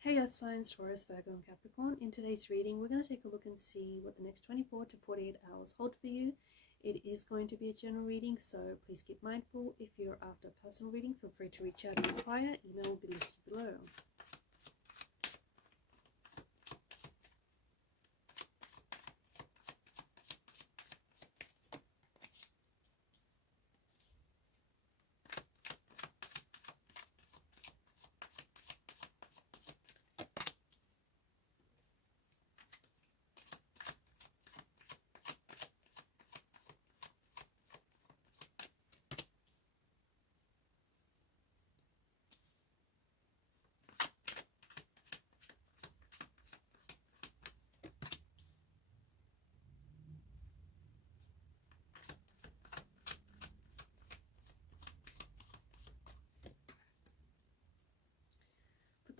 Hey Earth signs, Taurus, Virgo and Capricorn. In today's reading, we're going to take a look and see what the next 24 to 48 hours hold for you. It is going to be a general reading, so please keep mindful. If you're after a personal reading, feel free to reach out and inquire. Email will be listed below.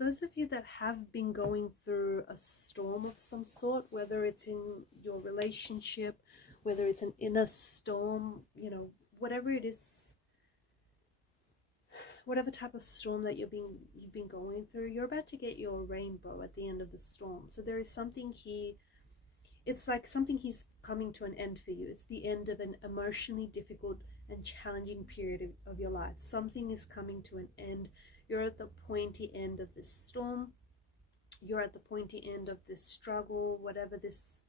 Those of you that have been going through a storm of some sort, whether it's in your relationship, whether it's an inner storm, whatever it is, whatever type of storm that you've been going through, you're about to get your rainbow at the end of the storm. So there is something here. It's like something is coming to an end for you. It's the end of an emotionally difficult and challenging period of your life. Something is coming to an end. You're at the pointy end of this storm. You're at the pointy end of this struggle, whatever this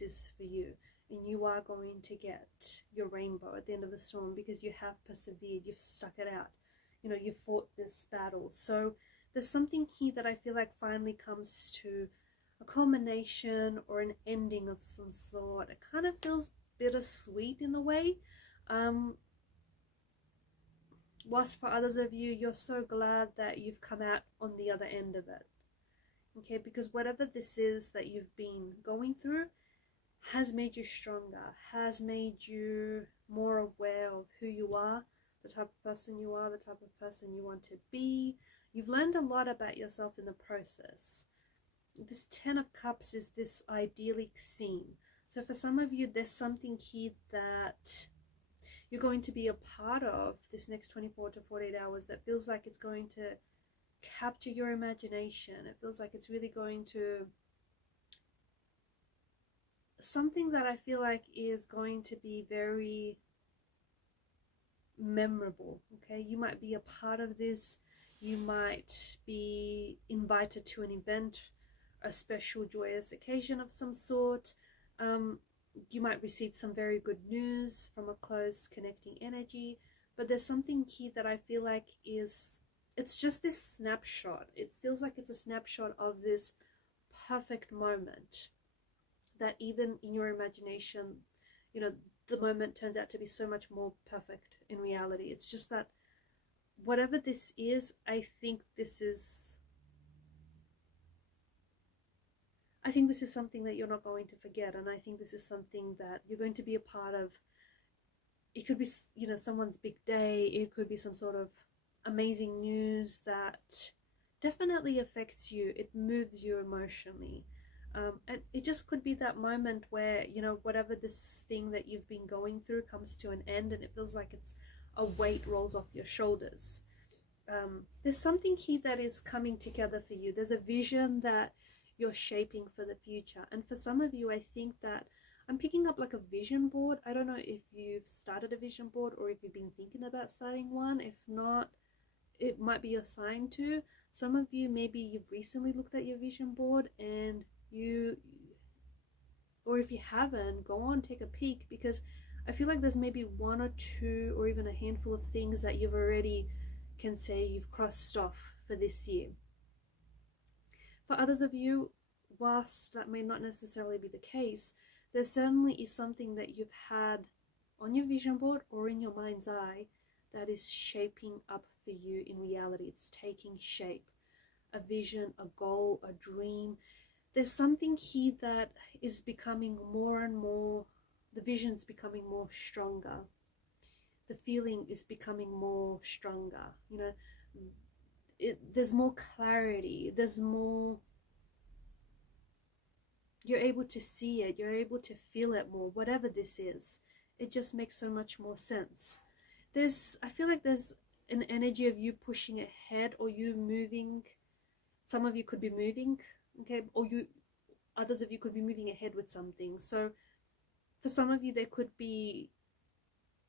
is for you. And you are going to get your rainbow at the end of the storm because you have persevered, you've stuck it out. You fought this battle. So there's something here that I feel like finally comes to a culmination or an ending of some sort. It kind of feels bittersweet in a way. Whilst for others of you, you're so glad that you've come out on the other end of it. Okay, because whatever this is that you've been going through has made you stronger, has made you more aware of who you are, the type of person you are, the type of person you want to be. You've learned a lot about yourself in the process. This 10 of Cups is this idyllic scene. So for some of you, there's something here that you're going to be a part of this next 24 to 48 hours that feels like it's going to capture your imagination. It feels like it's really going to... something that I feel like is going to be very memorable. Okay, you might be a part of this. You might be invited to an event, a special joyous occasion of some sort. You might receive some very good news from a close connecting energy, but there's something here that I feel like it's just this snapshot. It feels like it's a snapshot of this perfect moment that even in your imagination, the moment turns out to be so much more perfect in reality. It's just that whatever this is, I think this is something that you're not going to forget, and I think this is something that you're going to be a part of. It could be, someone's big day. It could be some sort of amazing news that definitely affects you. It moves you emotionally. And it just could be that moment where, whatever this thing that you've been going through comes to an end and it feels like it's a weight rolls off your shoulders. There's something here that is coming together for you. There's a vision that you're shaping for the future. And for some of you, I think that I'm picking up like a vision board. I don't know if you've started a vision board or if you've been thinking about starting one. If not, it might be your sign to. Some of you, maybe you've recently looked at your vision board and or if you haven't, go on, take a peek, because I feel like there's maybe one or two or even a handful of things that you've already can say you've crossed off for this year. For others of you, whilst that may not necessarily be the case, there certainly is something that you've had on your vision board or in your mind's eye that is shaping up for you in reality. It's taking shape. A vision, a goal, a dream. There's something here that is becoming more and more, the vision's becoming more stronger. The feeling is becoming more stronger. There's more clarity. There's more, you're able to see it. You're able to feel it more. Whatever this is, it just makes so much more sense. I feel like there's an energy of you pushing ahead or you moving Some of you could be moving, okay, or others of you could be moving ahead with something. So for some of you, there could be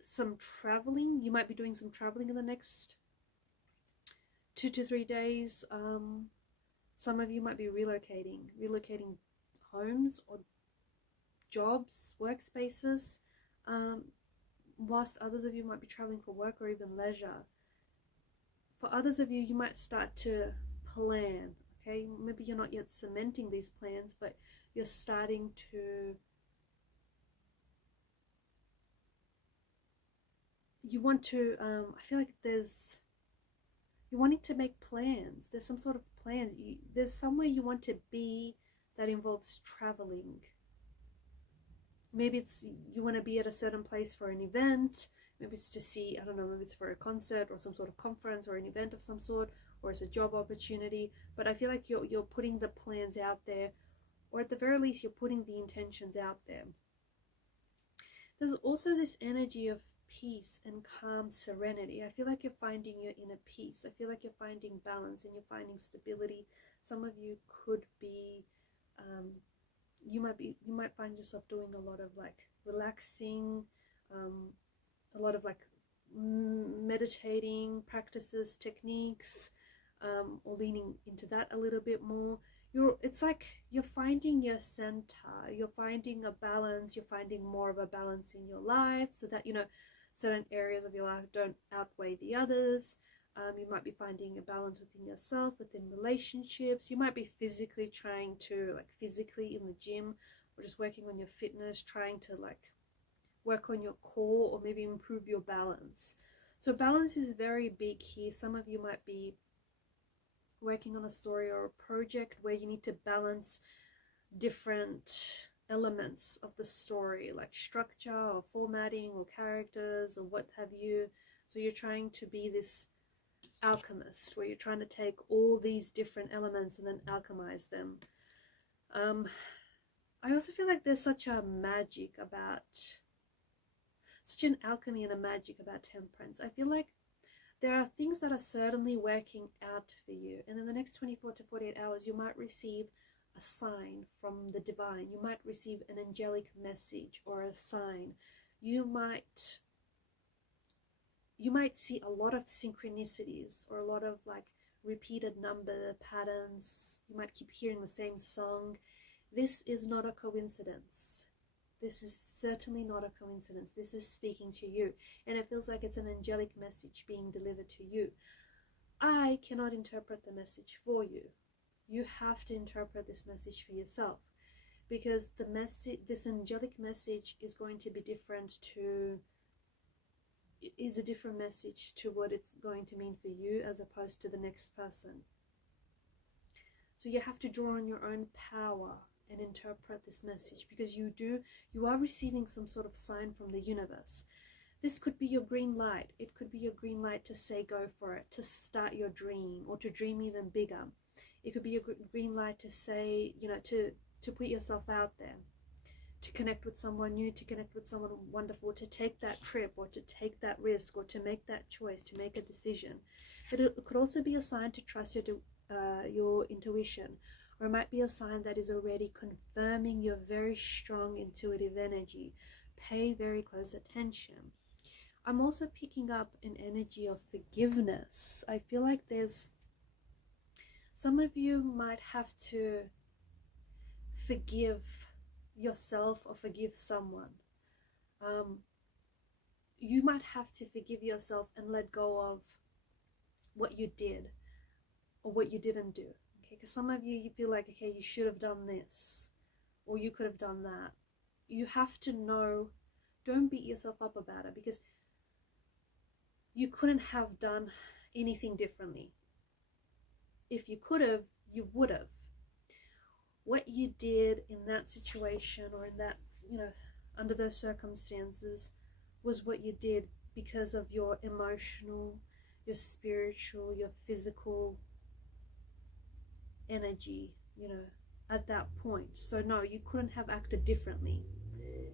some traveling. You might be doing some traveling in the next 2 to 3 days. Some of you might be relocating homes or jobs, workspaces, whilst others of you might be traveling for work or even leisure. For others of you, you might start to plan, okay? Maybe you're not yet cementing these plans, but you're starting to, you want to, I feel like you're wanting to make plans. There's some sort of plans. There's somewhere you want to be that involves traveling. Maybe it's you want to be at a certain place for an event. Maybe it's to see, I don't know, maybe it's for a concert or some sort of conference or an event of some sort, or it's a job opportunity. But I feel like you're putting the plans out there, or at the very least you're putting the intentions out there. There's also this energy of peace and calm serenity. I feel like you're finding your inner peace. I feel like you're finding balance and you're finding stability. Some of you could be you might find yourself doing a lot of like relaxing, a lot of like meditating practices, techniques, or leaning into that a little bit more. It's like you're finding your center, you're finding a balance, you're finding more of a balance in your life, so that, you know, certain areas of your life don't outweigh the others. You might be finding a balance within yourself, within relationships. You might be physically trying to, like physically in the gym, or just working on your fitness, trying to like work on your core, or maybe improve your balance. So balance is very big here. Some of you might be working on a story or a project where you need to balance different elements of the story, like structure or formatting or characters or what have you. So you're trying to be this alchemist, where you're trying to take all these different elements and then alchemize them. I also feel like there's such a magic about, such an alchemy and a magic about temperance. I feel like there are things that are certainly working out for you, and in the next 24 to 48 hours you might receive a sign from the divine. You might receive an angelic message or a sign. You might see a lot of synchronicities, or a lot of like repeated number patterns. You might keep hearing the same song. This is not a coincidence. This is certainly not a coincidence. This is speaking to you, and it feels like it's an angelic message being delivered to you. I cannot interpret the message for you. You have to interpret this message for yourself, because the message, this angelic message, is going to be different to, is a different message to what it's going to mean for you as opposed to the next person. So you have to draw on your own power and interpret this message, because you are receiving some sort of sign from the universe. This could be your green light. It could be your green light to say go for it, to start your dream, or to dream even bigger. It could be your green light to say, you know, to put yourself out there, to connect with someone new, to connect with someone wonderful, to take that trip, or to take that risk, or to make that choice, to make a decision. But it could also be a sign to trust your intuition, or it might be a sign that is already confirming your very strong intuitive energy. Pay very close attention. I'm also picking up an energy of forgiveness. I feel like there's, some of you might have to forgive yourself or forgive someone. You might have to forgive yourself and let go of what you did or what you didn't do. Okay, because some of you feel like, okay, you should have done this, or you could have done that. You have to know, don't beat yourself up about it, because you couldn't have done anything differently. If you could have, you would have. What you did in that situation, or in that, you know, under those circumstances, was what you did because of your emotional, your spiritual, your physical energy, you know, at that point. So no, you couldn't have acted differently.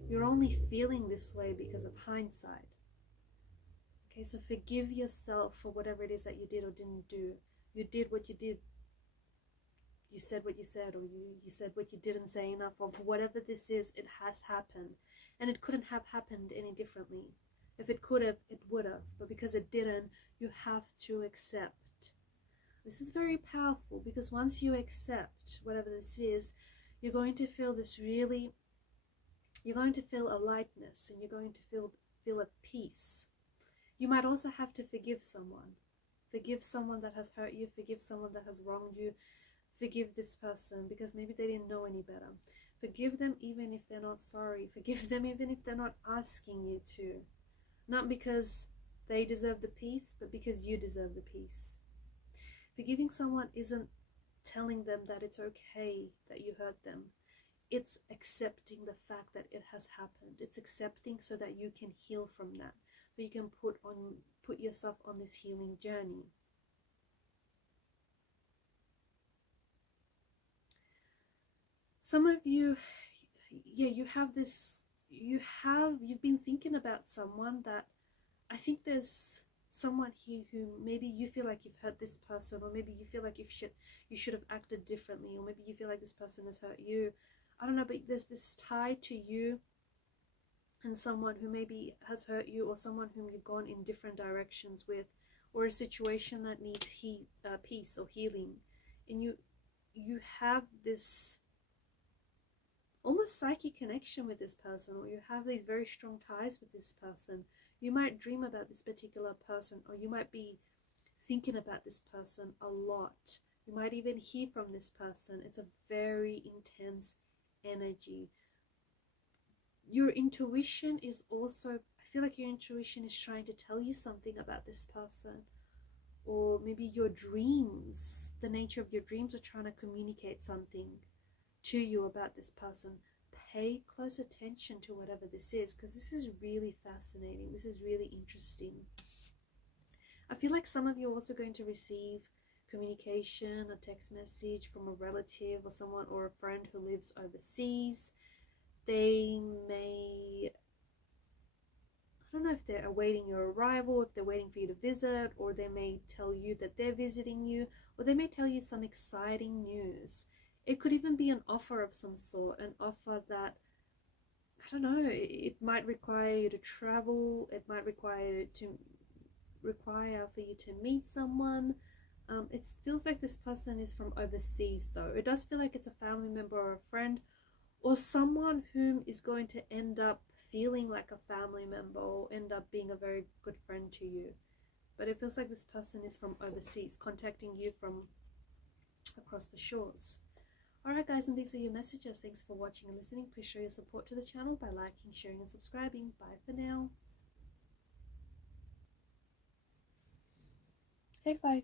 You're only feeling this way because of hindsight. Okay, so forgive yourself for whatever it is that you did or didn't do. You did what you did you said what you said, or you said what you didn't say enough of. Whatever this is, it has happened, and it couldn't have happened any differently. If it could have, it would have, but because it didn't, you have to accept. This is very powerful, because once you accept whatever this is, you're going to feel this really, you're going to feel a lightness, and you're going to feel a peace. You might also have to forgive someone. Forgive someone that has hurt you, forgive someone that has wronged you, forgive this person because maybe they didn't know any better. Forgive them even if they're not sorry. Forgive them even if they're not asking you to. Not because they deserve the peace, but because you deserve the peace. Forgiving someone isn't telling them that it's okay that you hurt them. It's accepting the fact that it has happened. It's accepting so that you can heal from that. So you can put yourself on this healing journey. Some of you, yeah, you have this, you've been thinking about someone that, I think there's someone here who maybe you feel like you've hurt this person, or maybe you feel like you should have acted differently, or maybe you feel like this person has hurt you. I don't know, but there's this tie to you and someone who maybe has hurt you, or someone whom you've gone in different directions with, or a situation that needs peace or healing. And you have this almost psychic connection with this person, or you have these very strong ties with this person. You might dream about this particular person, or you might be thinking about this person a lot. You might even hear from this person. It's a very intense energy. Your intuition is also, I feel like your intuition is trying to tell you something about this person. Or maybe your dreams, the nature of your dreams are trying to communicate something to you about this person. Pay close attention to whatever this is, because this is really fascinating. This is really interesting. I feel like some of you are also going to receive communication, a text message from a relative or someone, or a friend who lives overseas. They may, I don't know if they're awaiting your arrival, if they're waiting for you to visit, or they may tell you that they're visiting you, or they may tell you some exciting news. It could even be an offer of some sort, an offer that, I don't know, it might require you to travel, it might require for you to meet someone. It feels like this person is from overseas though. It does feel like it's a family member or a friend, or someone whom is going to end up feeling like a family member, or end up being a very good friend to you. But it feels like this person is from overseas, contacting you from across the shores. Alright guys, and these are your messages. Thanks for watching and listening. Please show your support to the channel by liking, sharing and subscribing. Bye for now. Hey, bye.